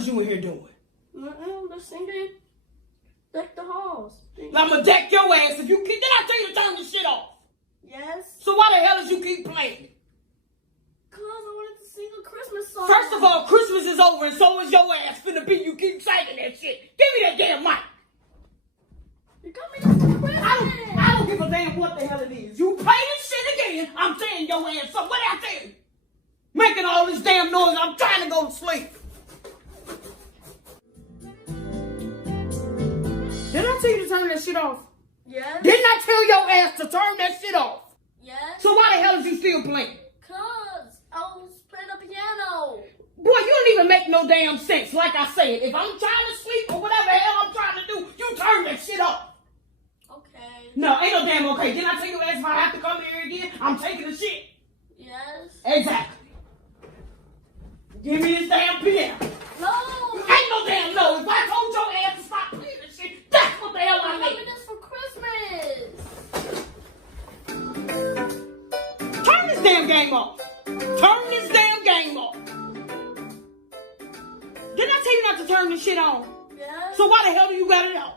is you in here doing? The singing. Deck the halls. I'm gonna deck your ass if you keep. Did I tell you to turn this shit off? Yes. So why the hell did you keep playing it? Cause I wanted to sing a Christmas song. First of all, Christmas is over and so is your ass finna be. You keep singing that shit. Give me that damn mic. You got me this for Christmas. I don't give a damn what the hell it is. You play this shit again, I'm tearing your ass up. What did I tell you? Making all this damn noise. I'm trying to go to sleep. Did I tell you to turn that shit off? Yes. Didn't I tell your ass to turn that shit off? Yes. So why the hell is you still playing? Cause I was playing the piano. Boy, you don't even make no damn sense. Like I said, if I'm trying to sleep or whatever the hell I'm trying to do, you turn that shit off. Okay. No, ain't no damn okay. Didn't I tell your ass if I have to come here again, I'm taking the shit? Yes. Exactly. Give me this damn piano. No. Ain't no damn no. If I told your ass to stop playing this shit, that's what the hell I You got me mean. this for Christmas. Turn this damn game off. Turn this damn game off. Didn't I tell you not to turn this shit on? Yes. So why the hell do you got it on?